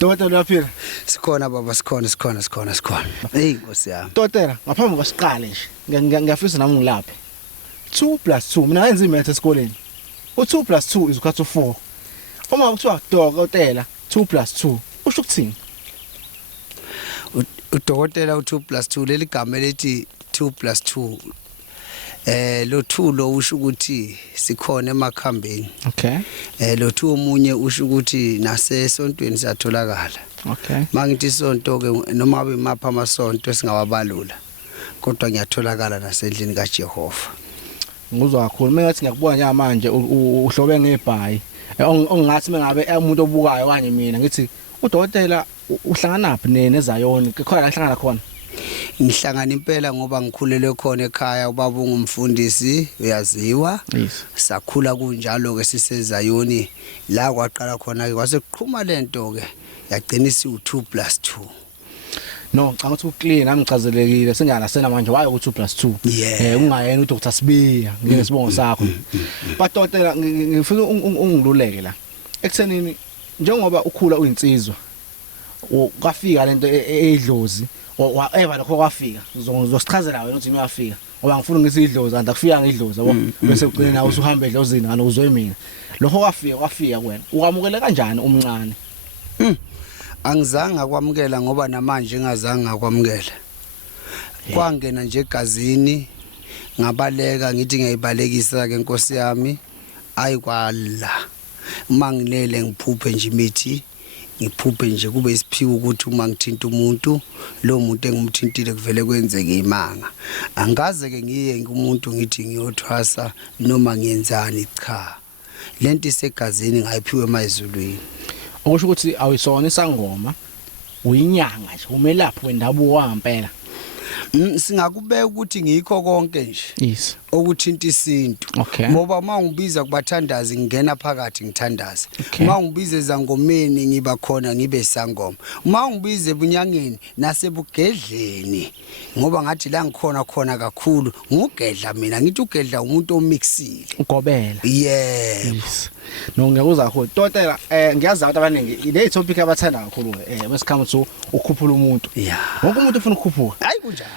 Dokotela uyaphila. Sikhona baba sikhona. Hey Nkosi yami. Dokotela, ngaphambi kwasiqale nje. Ngiyafisa nami ngilaphe. 2 + 2 mina ngenza imath esikoleni. U2 + 2 is equal to 4. Uma kuthiwa dokotela 2 + 2 usho ukuthini? Udokotela u2 + 2 leli gama lethi 2 + 2 lo 2 lo usho ukuthi sikhona emakhambeni. Okay. Lo 2 omunye usho ukuthi nasesontweni siyatholakala. Okay. Mangithi isonto ke noma abe mapha amasonto esingawabalula. Kodwa ngiyatholakala nasendlini kaJehova. Ngizwa kakhulu mengathi ngiyakubona nje manje uhlobe ngebhayi. Ongathi mengabe umuntu obukayo kanje mina ngithi udokotela uhlangana naphi neZayoni khona la hlangana khona. Ngihlangana impela ngoba ngikhulele khona ekhaya ubaba ungumfundisi uyaziwa. Sakhula kunjalo ke siseZayoni la kwaqala khona ke kwase kuqhuma lento ke yagcina isi2 + 2. No, ngicabanga ukuthi uclean nami ngichazelekile sengiyalasena manje waye ku2 + 2. Ungayena uDr Sibiya ngesibongo sakho. Badokotela ngifuna ungiluleke la. Ekuthenini njengoba ukhula uyinsizwa kwafika lento edlozi whatever lokho kwafika uzosichazela wena ukuthi uyafika ngoba ngifuna ngisidlozi and akufika ngidlozi yabo bese ugcina nawe usuhamba edlozini ngalo uzwe mina lokho kwafika kuwena ukwamukele kanjani umncane? Angizange akwamukela ngoba namanje ngazange akwamukela. Kwangena nje egazini ngabaleka ngithi ngiyayibalekisa ke Nkosi yami ayikwala. Uma ngilele ngiphuphe nje imithi ngiphuphe nje kube isiphiwo ukuthi uma ngithinta umuntu lo muntu engimthintile kuvele kwenzeke imanga. Angaze ke ngiye kumuntu ngithi ngiyothwasa noma ngiyenzani cha. Lento isegazini ngayiphiwe emazulwini. Okusho ukuthi awuyisona isangoma uyinyanga nje umelaphi wendabuko wangempela. Singakubeka ukuthi ngikho konke nje. Yes. Okuthinta isintu. Ngoba mangibiza kubathandazi ngingena phakathi ngithandaze. Uma ngibize ezangomeni ngiba khona ngibe sangoma. Uma ngibize ebunyangeni nasebugedleni ngoba ngathi la ngikhona khona kakhulu ngugedla mina ngithi ugedla umuntu omixile. Ugobela. Yes. No ngiyakuzwa kakhulu. Dokotela ngiyazi abantu abaningi le topic abathanda kakhulu wesikhamu so ukukhuphula umuntu. Wonke umuntu ufuna ukukhuphuka. Hayi kunjalo.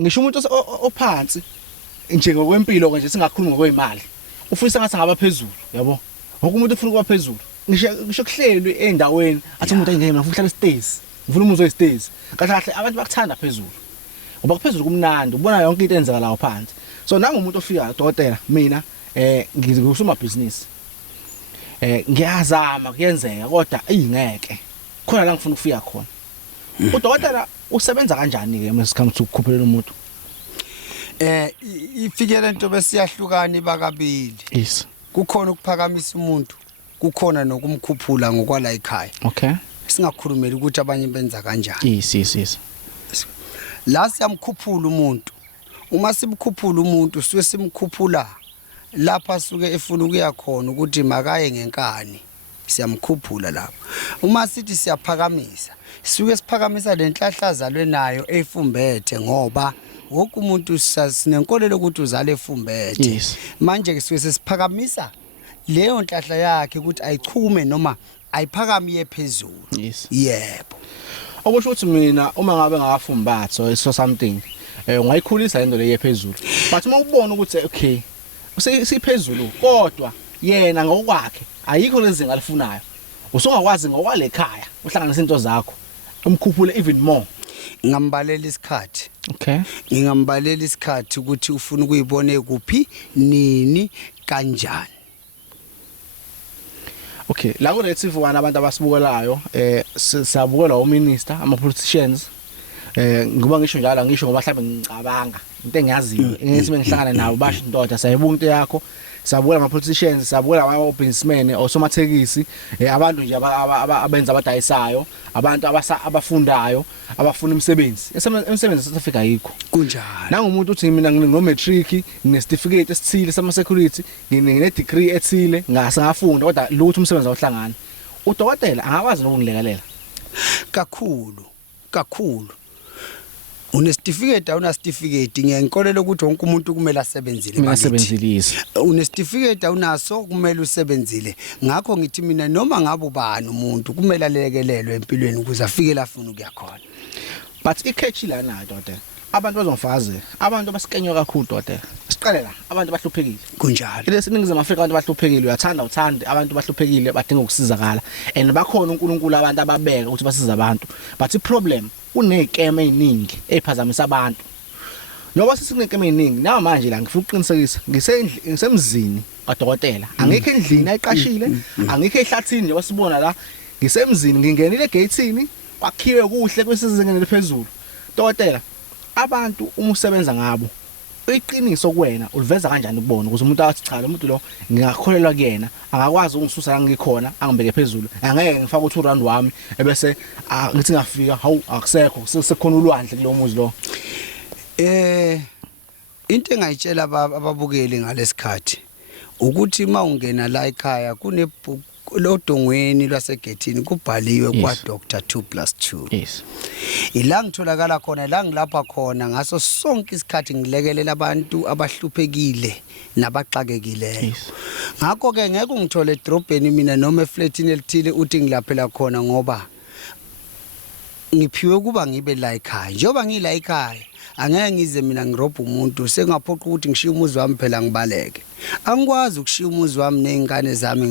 Ngisho umuntu ophansi nje ngokwempilo konje singakhulumi ngokwemali. Ufisa ngathi ngaba phezulu, yabo. Wonke umuntu ufuna kuba phezulu. Ngisho kuhlelwe endaweni athi umuntu ayingeke mina ufuna stairs. Ngifuna umuzwe stairs. Kahle abantu bakuthanda phezulu. Ngoba kuphezulu kumnandi, ubona yonke into enzeka la phansi. So nanga umuntu ofika dokotela mina ngizusuma business. Ngiyazama kuyenzeka kodwa ayingeke. Khona la ngifuna ukufika khona. Udokotela usebenza kanjani ke mesikhamu ukukhuphela umuntu? Ifikele into besiyahlukana bakabili. Yes. Kukhona ukuphakamisa umuntu, kukhona nokumkhuphula ngokwala ekhaya. Okay. Singakhulumeli ukuthi abanye benza kanjani. Yes. La siyamkhuphula umuntu. Uma simkhuphula umuntu suke simkhuphula lapha suke efuna ukuya khona ukuthi makaye ngenkani. Siyamkhuphula lapho. Uma sithi siyaphakamisa suke siphakamisa lenhlahlaza lwenayo efumbethe ngoba wonke umuntu sinenkolelo ukuthi uzale efumbethe. Manje ke suke sesiphakamisa leyo nhlahla yakhe ukuthi ayichume noma ayiphakamiye phezulu. Yebo. Okusho ukuthi mina uma ngabe ngafumbatho so something ungayikhulisa lento leyo phezulu. But uma ubona ukuthi okay usiphezulu kodwa yena ngokwakhe ayikho lezinga alifunayo. Usungakwazi ngokwale ekhaya uhlanganisa into zakho umkhuphule even more. Ngambalela isikhathi. Okay. Ngingambalela isikhathi ukuthi ufuna ukuyibona kuphi nini kanjani. Okay, la ku relative one abantu abasibukelayo siyabukela uminister ama politicians ngoba ngisho njalo ngisho ngoba mhlawumbe ngicabanga into engiyaziyo engithi mengihlangana nabo basho indoda sayibuka into yakho sabukela ama politicians sabukela aba businessmen osomathekisi abantu nje abenza abadayisayo abantu abafundayo abafuna imisebenzi imisebenzi eSouth Africa ayikho kunjalo nangumuntu uthi mina ngino matric ngine certificate esithile sama security ngine degree ethile ngafunda kodwa lutho umsebenzi awuhlangana udokotela angakwazi nokungilekelela kakhulu unesitifiketi awunasitifiketi ngiyankolela ukuthi wonke umuntu kumele asebenzile mina sebenzilise unesitifiketi awunaso kumele usebenzile ngakho ngithi mina noma ngabe ubani umuntu kumele alekelelwe empilweni ukuze afike la afuna ukuya khona. but ikhechi lana dodela abantu bazongifaze abantu basikenywa kakhulu dodela siqale la abantu bahluphekile kunjalo lesiningizama Afrika abantu bahluphekile uyathanda abantu bahluphekile badinga ukusizakala and bakhona uNkulunkulu abantu ababeka ukuthi basize abantu but iproblem unezikeme eziningi eziphazamisa abantu ngoba sisinekeme eziningi nawe manje la ngifuna ukuqinisekisa ngisemzini kadokotela angekho endlini ayiqashile angekho ehlathini njengoba sibona la ngisemzini ngingenile egatini kwakhiwe kuhle kwesizingene lephezulu dokotela abantu uma usebenza ngabo iqiniso kuwena uliveza kanjani kubona ukuze umuntu athi cha lo muntu lo ngingakholelwa kuyena angakwazi ungisusa la ngikhona angibeke phezulu angeke ngifake u2 wami ebese ngithi ngafika hawu akusekho sekukhona ulwandle kulo muzi lo into engayitshela ababukeli ngalesikhathi ukuthi mawungena la ekhaya lodongweni lwasegethini kubhaliwe kwa Dr 2+2 yes ila ngitholakala khona la ngilapha khona ngaso sonke isikhathi ngilekelela abantu abahluphekile nabaxakekileyo ngakho ke ngeke ungithole edrobheni mina noma eflatini elithile uthi ngilaphela khona ngoba ngiphiwe kuba ngibe la ekhaya njengoba ngila ekhaya angeke ngize mina ngirobha umuntu sengaphoqa ukuthi ngishiye umuzi wami phela ngibaleke angikwazi ukushiya umuzi wami nezingane zami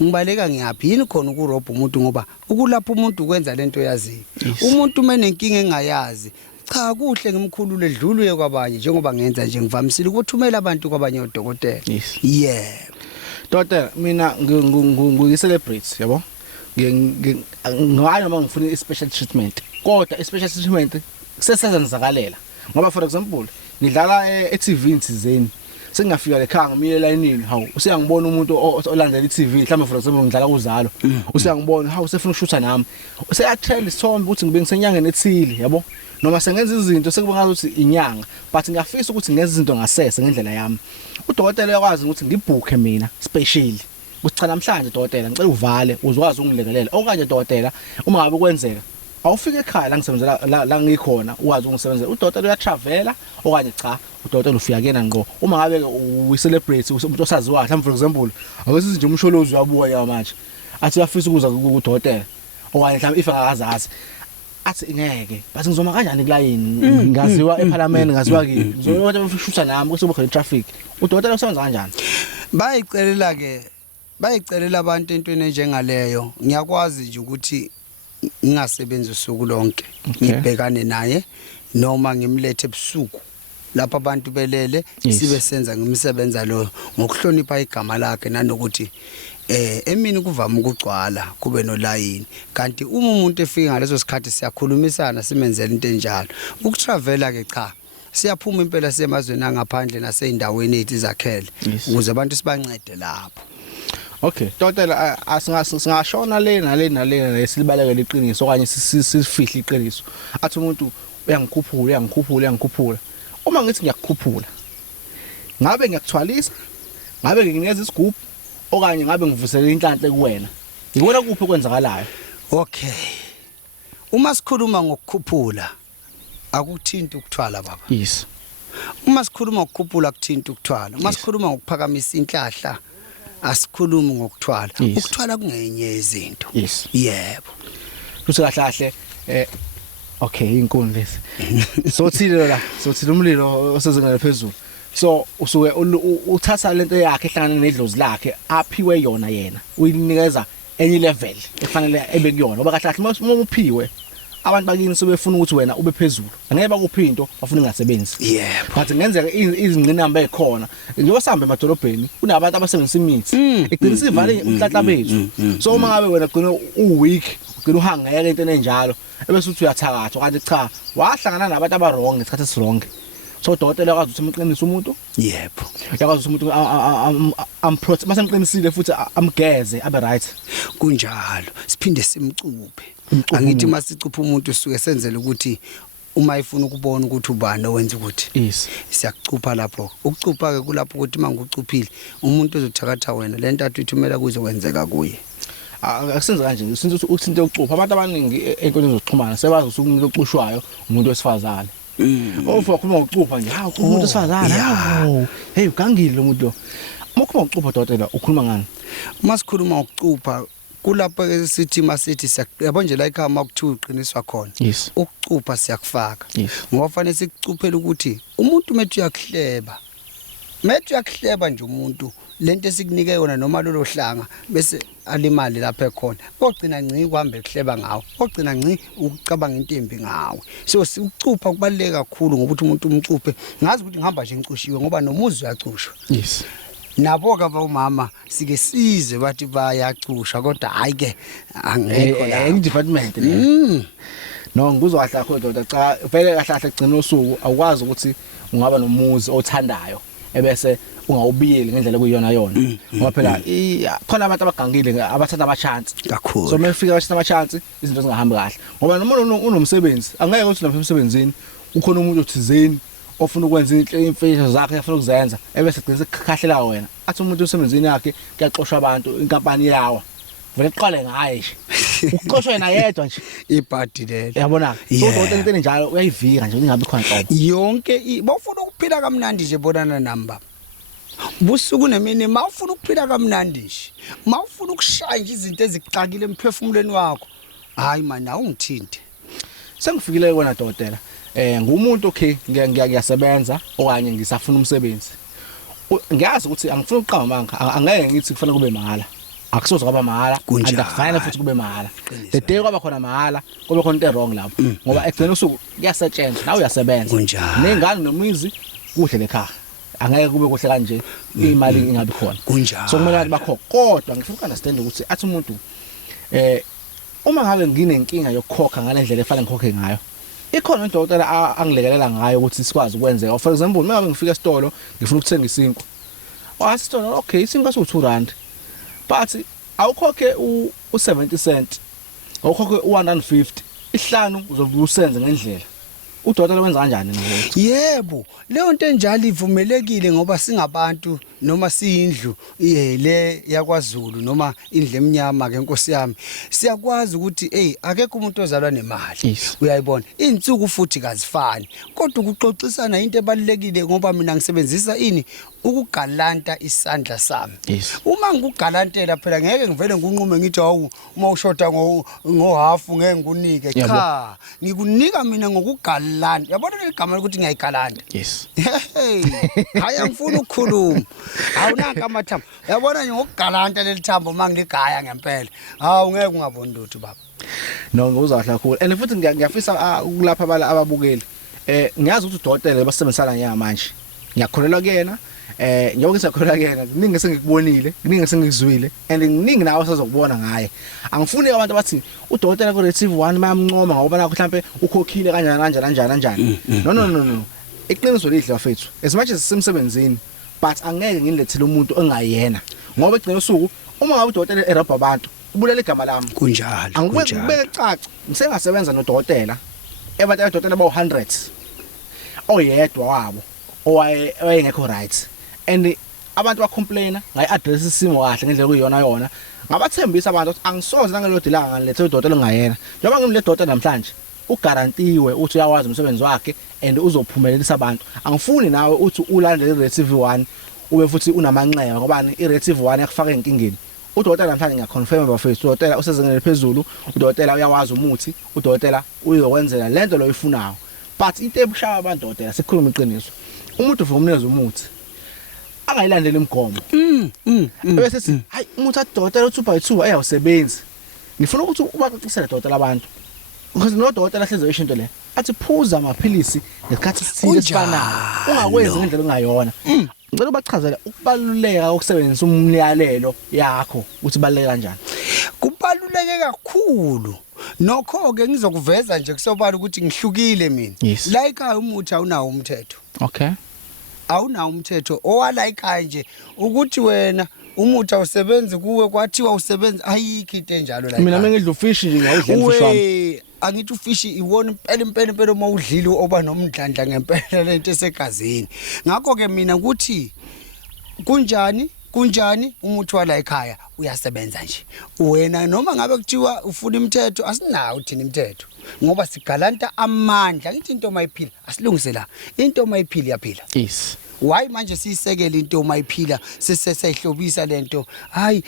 ngibaleka ngiyaphi yini khona ukurobha umuntu ngoba ukulapha umuntu ukwenza lento yazi umuntu menenkinga engayazi cha kuhle ngimkhulule edluluye kwabanye njengoba ngenza nje ngivamisile ukuthumela abantu kwabanye odokotela dokotela mina ngi-celebrate yabo ngayo noma ngifuna i-special treatment kodwa i-special treatment sesenzakalela ngoba for example ngidlala e-TV insizeni sengafika lekhanga ngimile layinini hawu usiyangibona umuntu olandela i-TV mhlawumbe for example ngidlala kuzalo usiyangibona hawu sefuna ukushutha nami useyatrend isithombe ukuthi ngibe ngisenyangeni ethile yabo noma sengenza izinto sekubonga ukuthi inyanga but ngiyafisa ukuthi ngenze izinto ngasese ngendlela yami udokotela uyakwazi ukuthi ngibhuke mina specially ukuthi cha namhlanje dokotela ngicela uvale uzokwazi ungilekelela okanye dokotela uma ngabe kwenzeka awufike ekhaya la ngisebenzela la ngikhona ukwazi ungisebenzela udokotela uyatravela okanye cha udokotela ufika kuyena ngqo uma ngabe uyi-celebrate umuntu osaziwayo mhlawumbe for example awesithi nje umsholozi uyabuka ya manje athi uyafisa ukuza kudokotela okanye mhlawumbe if angakazazi athi ngeke bathi ngizoma kanjani kulayini ngaziwa eParliament ngaziwa kimi ngizoyotha befishutha nami kuse kukhona traffic udokotela usebenza kanjani bayicelela abantu entweni enjengaleyo ngiyakwazi nje ukuthi ngingasebenzi usuku lonke ngibhekane naye noma ngimlethe ebusuku lapha abantu belele sibe senza ngimsebenza lo ngokuhlonipha igama lakhe nanokuthi emini kuvama ukugcwala kube no line kanti uma umuntu efika ngaleso sikhathi siyakhulumisana simenzela into enjalo ukutravela ke cha siyaphuma impela semazweni angaphandle naseyindaweni ethi zakhele ukuze abantu sibancede lapho. Okay dokotela asingashona lena lesilibalekela iqiniso okanye sifihla iqiniso athi umuntu uyangikhuphula uma ngithi ngiyakukhuphula ngabe ngiyakuthwalisa ngabe nginikeza isigubhu okanye ngabe ngivusela inhlanhla kuwena ngibona kuphi kwenzakalayo. Okay uma sikhuluma ngokukhuphula akuthinti ukuthwala baba. Yes uma sikhuluma ngokukhuphula akuthinti ukuthwala uma sikhuluma ngokuphakamisa inhlahla asikhulumi ngokuthwala ukuthwala kungenye izinto yebo futhi kahle okay inkulu lesi sothile umlilo osezingana phezulu so usuke uthatha lento yakhe ehlangana nedlozi lakhe aphiwe yona yena uyinikeza enye level efanele ebe kuyona ngoba kahle uma uphiwe abantu bakini sebefuna ukuthi wena ube phezulu angeke bakuphi into bafuna ungasebenzi but ngenzeka izingqinamba ezikhona njengoba sihambe emadolobheni kunabantu abasebenzisa imithi igcina sivale umhlahla bethu so uma ngabe wena ugcina uweak ugcina uhangeka into enjalo ebese uthi uyathakatha kanti cha wahlangana nabantu abarong ngesikhathi esirong so dokotela yakwazi ukuthi umqinise umuntu yakwazi ukuthi umuntu masemqinisile futhi amgeze abe right kunjalo siphinde simcuphe angithi masicupha umuntu suke senzele ukuthi uma ifuna ukubona ukuthi ubani owenza ukuthi siyakucupha lapho ukucupha ke kulapho ukuthi mangucuphile umuntu ozothakatha wena lento athi uthumela kuze kwenzeka kuye akusenze kanje since uthinte ucupha abantu abaningi enkundleni zokuxhumana sebazi ukuthi umuntu ocushwayo umuntu wesifazane ofa ukhuluma ngokucupha nje hawu umuntu wesifazane hawu hey ugangile lo muntu uma ukhuluma ngokucupha dokotela ukhuluma ngani masikhuluma ngokucupha kulapho sithi masithi yabo nje la ekhaya makuthiwa uqiniswa khona ukucupha siyakufaka ngoba fanele sikucuphele ukuthi umuntu methu uyakuhleba nje umuntu lento esikunike yona noma lolo hlanga bese alimali lapha ekhona ogcina ngci kuhambe kuhleba ngawo ogcina ngci ukucabanga into embi ngawe so ukucupha kubaleka kakhulu ngoba umuntu umcuphe ngazi ukuthi ngihamba nje ngicushiwe ngoba nomuzi uyacushwa nabo ke abomama sike size bathi bayacusha kodwa hayi ke angekho la department le no ngizwa kahle kakhulu doda cha vele kahle kahle gcina usuku awukwazi ukuthi ungaba nomuzi othandayo ebese ungawubiyeli ngendlela kuyiyona ngoba phela khona abantu abagangile abathanda amachance kakhulu so mefika abashisa amachance izinto zingahambi kahle ngoba noma unomsebenzi angeke ukuthi lapha emsebenzini ukhona umuntu othizeni ofuna ukwenza imfihlo zakhe afuna ukuzenza ebese gcina sekukhahlela wena athi umuntu usebenzini yakhe kuyaxoshwa abantu inkampani yawo vele iqale ngaye nje uqoshwe yena yedwa nje ibhadi lelo yabona so into enjalo uyayivika nje ingabe khona inhlobo yonke bafuna ukuphila kamnandi nje bonana namba busuku nemini mawufuna ukuphila kamnandi nje mawufuna ukushaya nje izinto ezicakile emphefumulweni wakho hayi man awungithinte sengifikile kona dokotela ngumuntu okay ngiyasebenza okanye ngisafuna umsebenzi ngiyazi ukuthi angifuni uqhama manga angeke ngithi kufanele kube mahala akusoze kwaba mahala akufanele futhi kube mahala the day kwaba khona mahala kube khona into wrong lapho ngoba ekugcina usuku kuyasetshenzwa nawe uyasebenza nengane nomizi kuhle lekhaya angeke kube kuhle kanje imali ingabi khona so kumele abantu bakho kodwa ngifuna understand ukuthi athi umuntu uma ngabe nginenkinga yokukhokha ngalendlela efanele ngikhokhe ngayo ikhona udokotela angilekelela ngayo ukuthi sikwazi ukwenzeka for example uma ngabe ngifika esitolo ngifuna ukuthenga isinkwa wasitolo okay isinkwa so2 rand but awukhokhe u70 cent awukhokhe u150 ihlanu uzokusenza ngendlela udokotela wenza kanjani ngawo yebo leyo nto enjalo ivumelekile ngoba singabantu noma siyindlu le yakwaZulu noma indlu emnyama ke Nkosi yami siyakwazi ukuthi akekho umuntu ozalwa nemali uyayibona insuku futhi kazifani kodwa ukuxoxisana into ebalekile ngoba mina ngisebenzisa ukugalanta isandla sami uma ngikugalantela phela ngeke ngivele ngunqume ngithi hawu uma ushota ngohalf ngeke ngikunike cha ngikunika mina ngokugalanta yabona igama ukuthi ngiyayigalanta hayi angifuni ukukhuluma awunaka amathambo yabona nje ngokugalanta lelithambo mangiligaya ngempela hawu ngeke ungaboni lutho baba no ngizwa kahle kakhulu and futhi ngiyafisa ukulapha ababukeli ngiyazi ukuthi udokotela basebenzisana njengamanje ngiyakholelwa kuyena njengoba ngisakholelwa kuyena kuningi sengikubonile kuningi sengikuzwile and kuningi nawe sezokubona ngaye angifuni abantu abathi udokotela ku Retrieve 1 bayamncoma ngoba nakho mhlambe ukhokhile kanjani no iqiniso lihle bafethu as much as sisemsebenzini but angeke ngilethele umuntu ongayena ngoba egcina usuku uma ngabe udokotela erabha abantu ubulela igama lami kunjalo angibeke caca ngisengasebenza nodokotela abantu abadokotela ba100 oyedwa wabo owayengekho right and abantu bacomplaina ngayi-address isimo kahle ngendlela kuyiyona ngabathembisa abantu ukuthi angisoze ngelodilanga ngilethe udokotela ongayena njengoba ngimle dokotela namhlanje ugarantiwe ukuthi uyawazi umsebenzi wakhe and uzophumelelisa abantu angifuni nawe uthi ulandele iRetrieve 1 ube futhi unamanxeba ngoba iRetrieve 1 yakufaka enkingeni udokotela namhlanje ngiyaconfirm bafethu udokotela usezingeni phezulu udokotela uyawazi umuthi udokotela uyokwenzela lento lo ifunayo but into ebushaya abantu udokotela sikhuluma iqiniso umuntu uvumneza umuthi angayilandela imigomo bese sithi hayi umuthi adokotela u2x2 ayawusebenzi ngifuna ukuthi ubaxoxisele udokotela abantu because no dokotela hlezo isho into le athi phuza amaphilisi ngesikhathi sithile sifanayo ungakwenzi ngendlela ongayona ngicela ubachazela ukubaluleka kokusebenzisa umyalelo yakho ukuthi baleke kanjani kubaluleke kakhulu nokho ke ngizokuveza nje kusobala ukuthi ngihlukile mina la ekhaya umuthi awunawo umthetho okay awunawo umthetho owala ekhaya nje ukuthi wena umuthi awusebenzi kuwe kwathiwa usebenza ayikho into enjalo la mina mengidla ufish nje ngawudlela ufish wami angithi ufish iwona impela uma udlile oba nomdlandla ngempela lento esegazini ngakho ke mina ukuthi kunjani umuthi wala ekhaya uyasebenza nje wena noma ngabe kuthiwa ufuna imithetho asinawo thina imithetho ngoba sigalanta amandla ngithi into mayiphila asilungise la into mayiphila yaphila yes why manje siyisekela into mayiphila seseyihlobisa lento hayi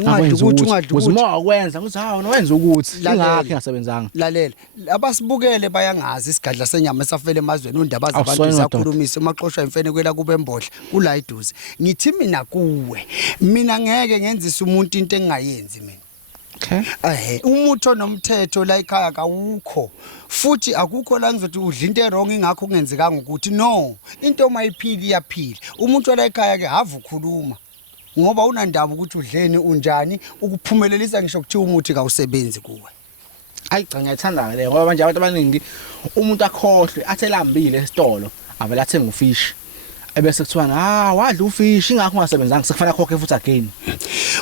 ungadli ukuthi uzima wakwenza ukuthi hawo nowenza ukuthi ingakho ingasebenzanga lalela abasibukele bayangazi isigadla senyama esafele emazweni undaba zabantu zakhulumisa emaqoshwa imfene kwela kube embodla kula iduze ngithi mina kuwe mina ngeke ngenzisa umuntu into engayenzi mina okay umuntu onomthetho la ekhaya kawukho futhi akukho la ngizothi udla into errong ingakho kungenzekanga ukuthi no into mayiphili yaphila umuntu la ekhaya ke have ukhuluma ngoba unandaba ukuthi udleni unjani ukuphumelelisa ngisho kuthi umuthi kawusebenzi kuwe ayi cha ngiyathanda le ngoba manje abantu abaningi umuntu akhohlwe athelambile esitolo avela athenga ufish ebese kuthiwa wadla ufish ingakho ungasebenzanga sekufanele akhokhe futhi again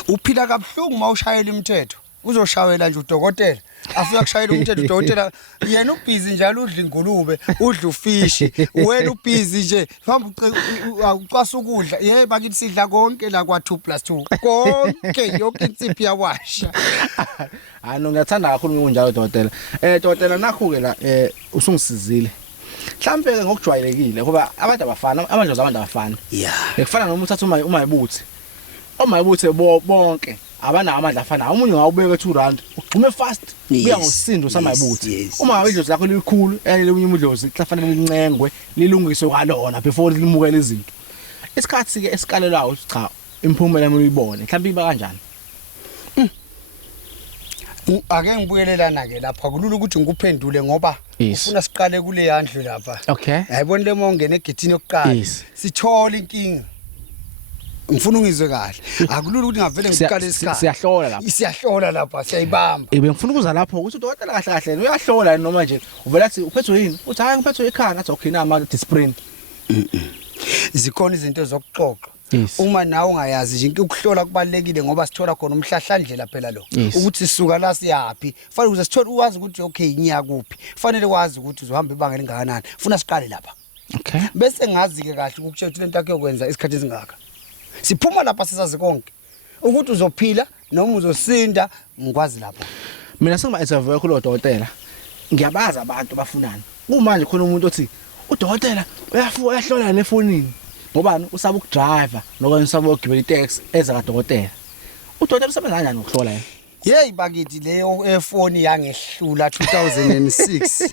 uphila kabuhlungu mawushayela imithetho uzoshayela nje udokotela afika kushayela umthetho udokotela yena ubhizi njalo udla ingulube udla ufishi wena ubhizi nje hamba ucwasa ukudla bakithi sidla konke la kwa 2+2 konke yonke insiphi yawasha no ngiyathanda kakhulu nginjalo dokotela dokotela nakho ke la usungisizile mhlambe ke ngokujwayelekile ngoba abantu abafana amandla zabantu abafana ekufana noma uthatha umayibuthi omayibuthe bonke abana amandla afana umunye ngawubeka 2 rand ugqume fast kuya ngosindo samayibuthi uma idlozi lakho likhulu elinye umdlozi kufanele lincengwe lilungiswe kwalona before limukele izinto isikhathi ke esikalelayo cha imphumela uyibone mhlawumbe iba kanjani ake ngibuyelelana ke lapha kulula ukuthi ngikuphendule ngoba ufuna siqale kule yandlu lapha okay yayibona lemo ungena egethini yokuqala sithola inkinga ngifuna ungizwe kahle akulula ukuthi ngavele ngiqale isikhathi siyahlola lapha siyayibamba ngifuna ukuza lapho ukuthi udokotela kahle kahle uyahlola noma nje uvela athi uphethwe yini uthi hayi ngiphethwe ikhanda athi okay nama discipline zikhona izinto zokuxoxa uma nawe ungayazi nje ukuhlola kubalekile ngoba sithola khona umhlahlandlela phela lo ukuthi sisuka la siyapi fanele ukuze sithole uwazi ukuthi okay inya kuphi fanele wazi ukuthi uzohamba ibanga lingakanani ufuna siqale lapha okay bese ngazi ke kahle ukutshela ukuthi lento yakhe yokwenza isikhathi esingaka siphuma lapha sisazi konke ukuthi uzophila noma uzosinda ngikwazi lapha mina sengima interview kulo dokotela ngiyabaza abantu bafunani kumanje khona umuntu othi udokotela uyahlola nefonini ngobani usaba ukudriver nokanye usaba ukugibela itaxi eza kadokotela udokotela usebenza kanjani ukuhlola yena bakithi leyo efoni yangehlula 2006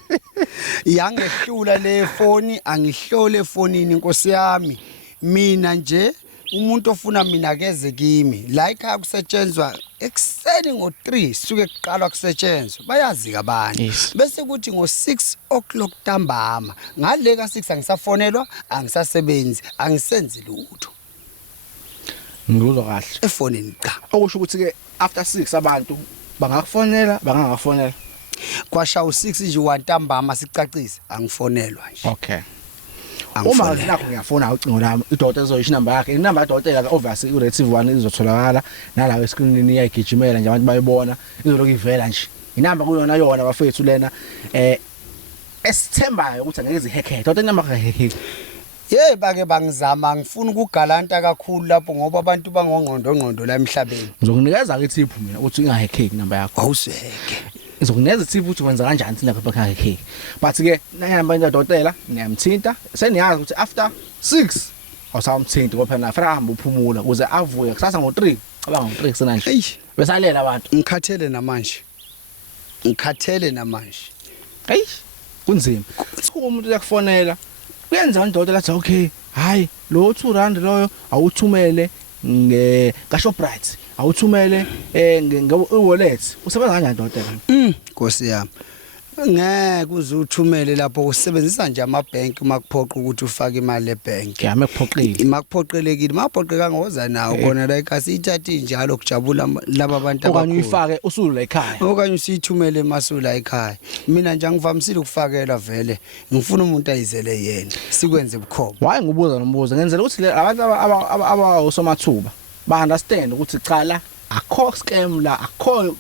yangehlula le foni angihlole efonini inkosi yami mina nje umuntu ofuna mina keze kimi la ekhaya kusetshenzwa ekseni ngo3 suke kuqalwa kusetshenzwa bayazi abantu bese kuthi ngo6 o'clock ntambama ngale ka6 angisafonelwa angisasebenzi angisenzi lutho ngizwa kahle efonini cha okusho ukuthi ke after 6 abantu bangakufonela bangangafonela kwasha u6 nje wantambama sicacise angifonelwa nje okay uma nakho ngiyafona ucingo lami idokotela ezoyisho inamba yakhe inamba kadokotela obviously uretive 1 izotholakala nalawe screenini iyagijimela nje abantu bayibona izoloku ivela nje inamba kuyona yona bafethu lena esithembayo ukuthi angeke izihackhe dokotela inamba kahackhe bake bangizama ngifuna ukugalanta kakhulu lapho ngoba abantu bangongqondo la emhlabeni ngizokunikeza ke tip mina ukuthi ingahackhe inamba yakho awuseheke ngizokunikeza tip ukuthi wenza kanjani thina lapha kahackhe but ke nayamba indodotela ngiyamthinta seniyazi ukuthi after 6 awusamthinta ngoba phela afana hamba uphumula ukuze avuye kusasa ngo3 cabanga ngo3 kusenanje besalela abantu ngikhathele namanje kunzima umuntu uyakufonela uyenza indodotela athi okay hayi lo 2 rand loyo awuthumele ngaShoprite awuthumele nge-wallet usebenza kanjani dokotela Nkosi yami ngeke uzuthumele lapho usebenzisa nje amabhenki makuphoqa ukuthi ufake imali ebank makuphoqile makuphoqelekile maphoqeka ngoza nawo kona la ekhasi ithatha injalo kujabula laba abantu okanye uyifake usulu la ekhaya okanye usithumele emasula ekhaya mina nje angivamisile ukufakela vele ngifuna umuntu ayizele yena sikwenze bukhoma waye ngibuza nombuzo ngenzela ukuthi abantu abawosomathuba ba understand ukuthi cala akho scam la akho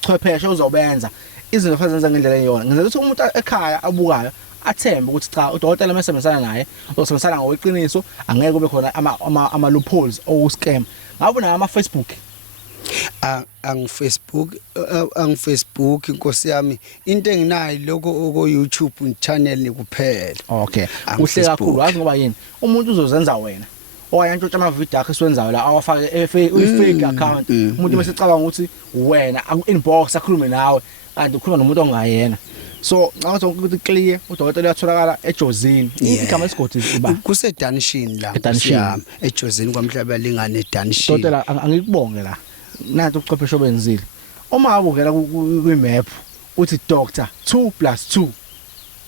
chwepheshe uzobenza izinto kufanele ngendlela eyona ngenzela ukuthi umuntu ekhaya abukayo athembe ukuthi cha udokotela mesebenzana naye uzosebenzana ngokweqiniso angeke kube khona ama loopholes oku scam ngabona ama Facebook Facebook inkosi yami into enginayo lokho ko YouTube channel kuphela. Okay. Uhle kakhulu wazi ngoba yini umuntu uzozenza wena. Oyantshontsha ama video akhe siwenzayo la awafake fake account. Umuntu bese ecabanga ukuthi wena inbox akhulume nawe kanti ukhuluma nomuntu ongayena. So ngathi ukuthi clear udokotela uyatholakala eJozini. Igama lesigodi iba kuseDanishin la yami eJozini kwaMhlaba lingane eDanishin. Udokotela angikubonge la. Nathi ubuchwepheshe obenzile. Uma abukela ku map uthi doctor 2+2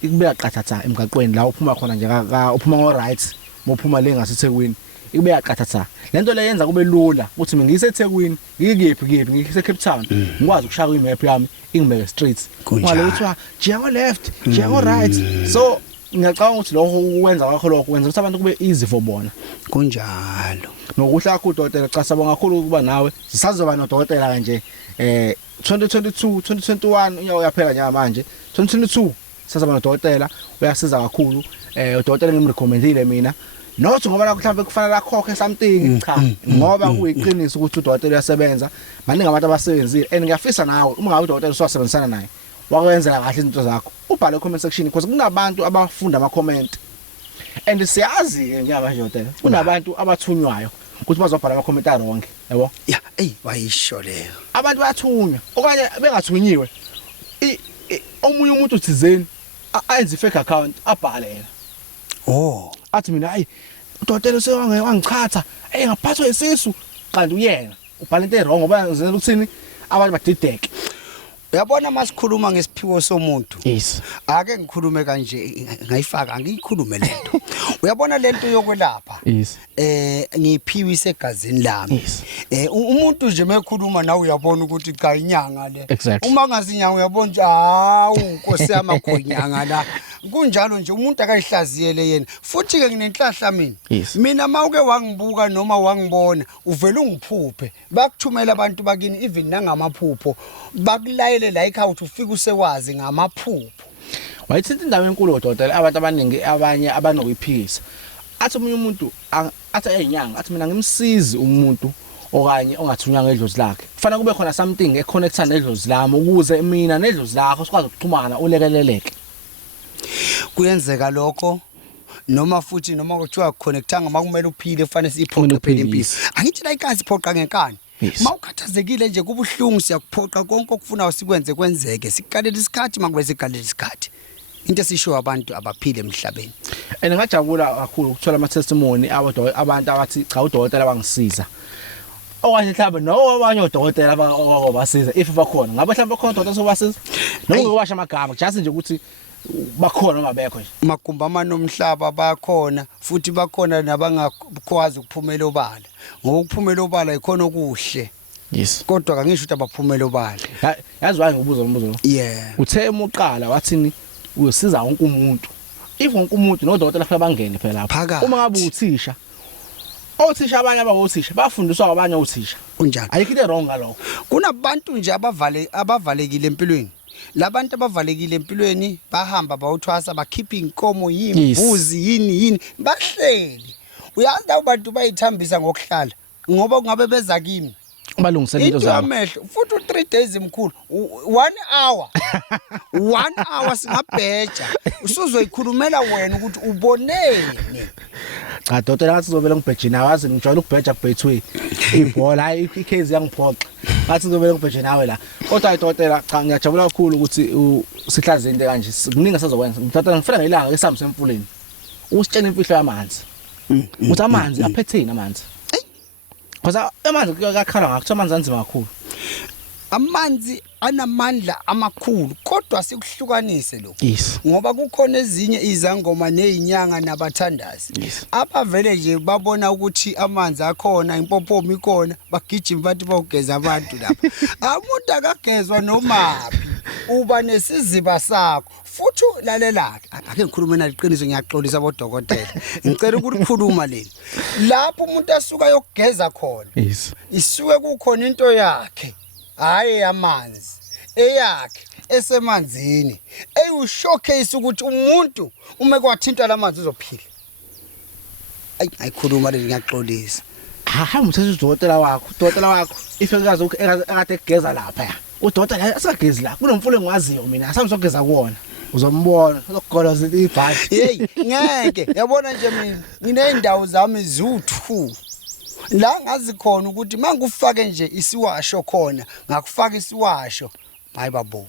ikubeka qathatha emgaqweni la uphuma khona nje uphuma ngo right mophuma le ngaseThekwini ikubeka qathatha lento le yenza kube lula ukuthi mina ngiseThekwini ngikephi ngise Cape Town ngikwazi ukushaya ku map yami ingibeke straight ngale kuthiwa jiya ngo left jiya ngo right so ngiyacabanga ukuthi lokho ukwenza kwakho lokho kwenza ukuthi abantu kube easy for bona kunjalo nokuhle kakhulu udokotela cha sabonga kakhulu ukuba nawe sisazoba nodokotela kanje 2022 2021 unyawo yaphela nya manje 2022 sisazoba nodokotela uyasiza kakhulu udokotela ngimrecommendile mina nothi ngoba mhlawumbe kufanele akhokhe something cha ngoba kuyiqiniso ukuthi udokotela uyasebenza maningi abantu abasebenzile and ngiyafisa nawe uma ngabe udokotela usebenzisana naye wakwenzela kahle izinto zakho ubhale comment section because kunabantu abafunda ama comment and siyazi ke ngiyabasho udokotela kunabantu abathunywayo ukuthi bazobhala ama comment wrong yabo yeah wayisho leyo abantu bayathunywa okanye bengathunyiwe omunye umuntu uthizeni ayenze fake account abhale yena athi mina hayi udokotela sewangichaza ngaphathwa isisu kanti uyena ubhala into wrong ngoba ngizela ukuthini abantu badideke. Uyabona masikhuluma ngesiphiwo somuntu. Yes. Ake ngikhulume kanje ngayifaka ngiyikhulume lento. Uyabona lento yokwelapha. Yes. Ngiphiwe isegazini lami. Umuntu nje mekhuluma nawe uyabona ukuthi cha inyanga le. Uma ngazinyanga uyabona nje hawu Nkosi yami khonyanga la. Kunjalo nje umuntu akayihlaziyele yena. Futhi ke nginenhlahla mina. Mina mawuke wangibuka noma wangibona uvela ungiphuphe. Bakuthumela abantu bakini even nangamaphupho. Bakulayele la ekhaya uthi ufike usewazi ngamaphupho. Wayithinta indawo enkulu udokotela abantu abaningi abanye abanokuyiphikisa. Athi umunye umuntu athi eyinyanga athi mina ngimsizi umuntu okanye ongathunyanga edlozi lakhe. Kufanele kube khona something econnecta nedlozi lami ukuze mina nedlozi lakho sikwazi ukuxhumana ulekeleleke. Kuyenzeka lokho noma futhi noma kuthiwa connectanga makumele uphile kufanele siphoqe phela impilo. Angithi la ikazi iphoqa ngenkani. Mawukhathazekile nje kubuhlungu siyakuphoqa konke okufunayo sikwenze kwenzeke siqalele isikhathi makube siqalele isikhathi into esisho abantu abaphile emhlabeni ngajabula kakhulu ukuthola ama testimony abantu abathi cha udokotela bangisiza okanye mhlawumbe no abanye odokotela abasiza if bakhona ngabe mhlawumbe khona udokotela sobasiza noma ngowasha amagama just nje ukuthi bakhona noma bekho nje magumba amanomhlaba bakhona futhi bakhona nabangakwazi ukuphumela obala ngoba ukuphumela obala ikhona okuhle. Yes. Kodwa kangisho ukuthi abaphumela obala yazi waye ngobuzo umbuzo yeah uthe emuqala wathini uyosiza wonke umuntu if wonke umuntu nodokotela kufanele bangene phela lapha uma ngabe uthisha othisha abanye abangothisha bafundiswa abanye othisha kunjani ayikho into wrong ngalokho kunabantu nje abavalekile empilweni labantu abavalekile empilweni bahamba bawuthwasa bakhipha inkomo yimbuzi yini bahleli uyazi abantu bayithambisa ngokuhlala ngoba kungabe beza kimi balungisela into zabo amehlo futhi 3 days emkhulu 1 hour 1 hour singabheja usuzoyikhulumela wena ukuthi uboneni cha dokotela ngathi uzovela ngibheje nawe wazi ngijwayele ukubheja kubhethwe ibhola hayi icase yangiphoqa ngathi uzovela ngibheje nawe la kodwa dokotela cha ngiyajabula kakhulu ukuthi sihlaze into kanje kuningi sazokwenza dokotela ngifuna ngelanga esami semfuleni usitshela imfihlo yamanzi ukuthi amanzi aphetheni amanzi ngoba amanzi akakhala ngakho amanzi anzima kakhulu amanzi anamandla amakhulu kodwa sikuhlukanise lokho ngoba kukhona ezinye izangoma nezinyanga nabathandazi abavele nje babona ukuthi amanzi akhona impophomo ikona bagijima bathi bawugeza abantu lapha umuntu akagezwa noma uba nesiziba sakho futhi lalela ake ngikhulume naliqiniso ngiyaxolisa bodokotela ngicela ukukhuluma leni lapho umuntu asuka yokugeza khona isuke kukhona into yakhe hayi amanzi eyakhe esemanzini showcase ukuthi umuntu uma kwathinta lamanzi uzophila ayikhuluma leli ngiyaxolisa hamba uthatha udokotela wakho ifikazi akade egeza lapha udokotela asagezi la kunomfulo engiwaziyo mina asami sogeza kuona uzombona uzogoloza ibhashi hey ngeke yabona nje mina ngineyindawo zami ziwu2 la ngazi khona ukuthi mangufake nje isiwasho khona ngakufaka isiwasho hayi babo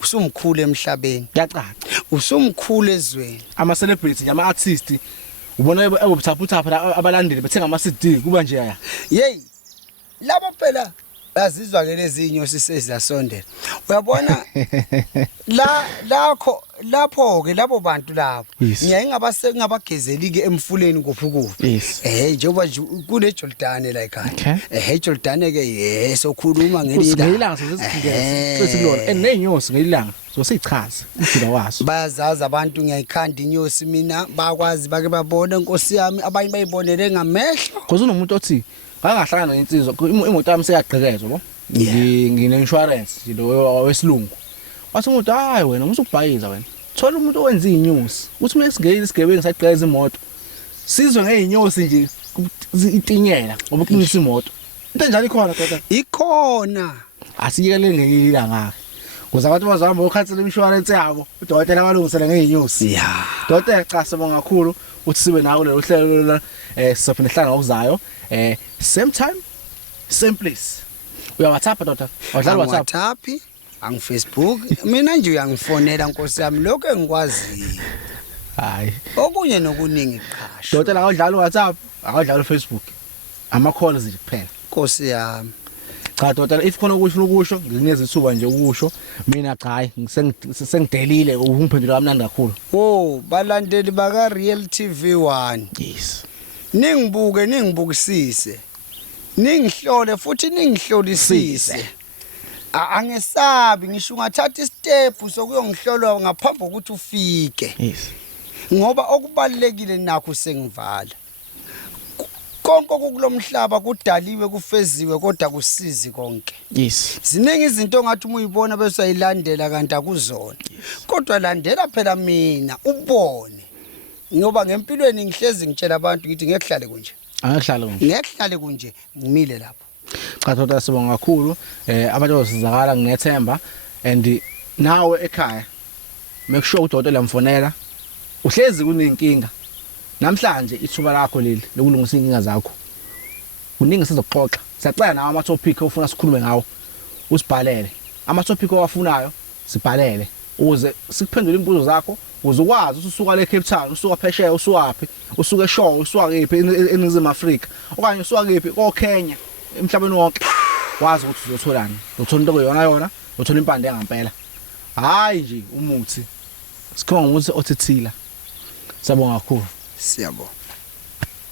usumkhulu emhlabeni yacaca usumkhulu ezweni ama celebrity ama artist ubona ebuthapha abalandeli bethenga ama CD kuba nje aya hey labo phela bazizwa ke lezi inyosi seziyasondela uyabona lapho ke labo bantu labo ngiyayingabasengabagezeli ke emfuleni kuphi njengoba kune Jordan la ekhaya Jordan ke sokhuluma ngelilanga sesikulona enenyosi ngelilanga sosichaza udila waso bayazazi abantu ngiyayikhanda inyosi mina bakwazi bake babone inkosi yami abanye bayibonele ngamehlo because unomuntu othi bangahlangana nensizwa imoto yami seyagqekezwa bo ngine insurance lo wesilungu wathi umuntu hayi wena musukubhayiza wena thola umuntu owenza inyosi uthi mina singeke isigebengu sagqeza imoto sizwe ngeinyosi nje itinyela ngoba uqinisa imoto into njalo ikhona kodwa ikhona asiyele ngekilanga kuze abantu bazahamba ukhansela insurance yabo udokotela abalungisele ngeinyosi dokotela cha sibonga kakhulu uthi sibe nawo lelo hlelo sizophinde hlanga okuzayo same time same place uya WhatsApp doctor awudlala WhatsApp ang Facebook mina nje uyangifonela nkosi yami lokho engikwaziyo hayi okunye nokuningi iqhasho dokotela awudlala WhatsApp awudlala Facebook ama calls nje kuphela nkosi yami cha dokotela if khona ukusho nginikeza ithuba nje ukusho mina cha hayi sengidelile ungiphendula kamnandi kakhulu balandeli baka Real TV 1 yes ningibukisise ningihlole futhi ningihlolisise angesabi ngisho ungathatha istep sokuyongihlolwa ngaphambi kokuthi ufike yes ngoba okubalekile nakho sengivala konke kulomhlaba kudaliwe kufeziwe kodwa kusizi konke yes ziningi izinto ngathi umuyibona bese uyayilandela kanti akuzona kodwa landela phela mina ubone ngoba ngempilweni ngihlezi ngitshela abantu ngithi ngekuhlale kunje ngiyahlale kunje ngimile lapho cha thoda sibonga kakhulu abantu bazizakala nginethemba and nawe ekhaya make sure udokotela mfonela uhlezi kunenkinga namhlanje ithuba lakho leli lokulungisa inkinga zakho uningi sizoxoxa siyacela nawe ama topic ofuna sikhulume ngawo usibhalele ama topic owafunayo sibhalele ukuze sikuphendule imbuzo zakho uzokwazi ususuka le Cape Town usuka phesheya usuwapi usuka eShowe usuka kephi eNingizimu Afrika okanye usuka kephi koKenya emhlabeni wonke wazi ukuthi uzotholani uthola into yona uthola impande ngempela hayi nje umuthi sikhonga ukuthi othithila siyabonga kakhulu siyabonga